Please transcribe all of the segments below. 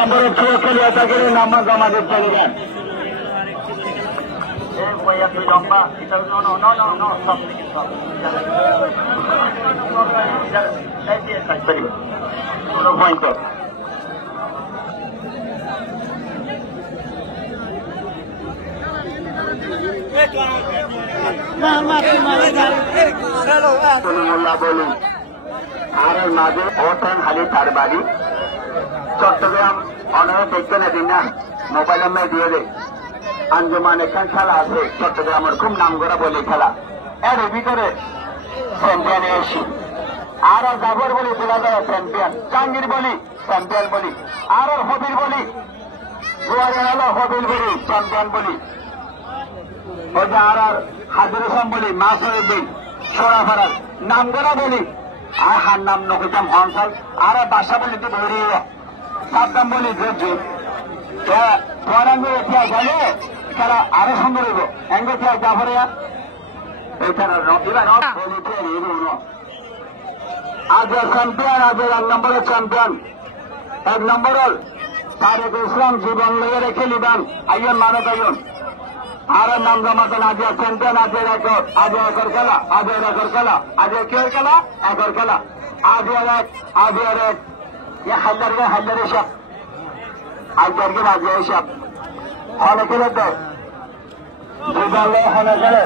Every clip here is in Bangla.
নম্বরে খেলিয়া থাকলে নাম্বার জমা দিচ্ছেন যান লম্বা পয়েন্ট বলি আর মাঝে ওঠেন খালি তার বাড়ি চট্টগ্রাম অনেক দেখতে না দিন না মোবাইল নাম্বার দিয়ে দে আঞ্জুমান এখান খেলা আছে চট্টগ্রামের খুব নাম করা বলে খেলা এর ভিতরে চ্যাম্পিয়ন এসি আর জাফর বলি তোলা যায় চ্যাম্পিয়ন জাহাঙ্গীর বলি চ্যাম্পিয়ন বলি আর হবির বলি জুয়ারে হলো হবির বলি চ্যাম্পিয়ন বলি ওই যে আর হাজির হোসেন বলি মাসুদ্দিন সোনাফারার নাম করা বলি আর হার নাম নকিতাম হনসাই আর বাসা বলি তো ধরি সাবধান বলি ধরছি এতিয়া গেলে তারা আরো সুন্দর হইব এঙ্গে জাফরিয়া এখানে আজ চ্যাম্পিয়ন আজ 1 নম্বরের চ্যাম্পিয়ন 1 নম্বর হল তারেক ইসলাম জীবন লইয়ে রেখে নিবেন আইন মানে তাইন আর নাম জমাতেন আজ চ্যাম্পিয়ন আজ একর খেলা আজ একর খেলা আজ কে খেলা একর খেলা আজ এক হাজার সব আজ একদিন আজ সব হলে খেলে তো জীবন হলে খেলে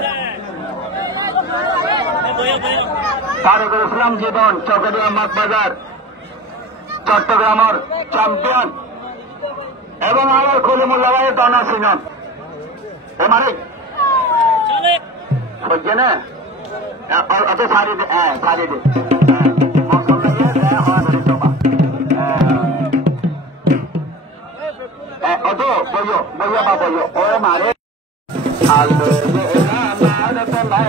তারেক ইসলাম জীবন চকরিয়া মাঠ বাজার চট্টগ্রামের চ্যাম্পিয়ন এবং আমার খলিমুল্লাহ ভাই টানা সিনন এমারে বুঝছে না অত সারি দে সারি দে অত বইও বইয়া বা বইও ও মারে আলো ভাই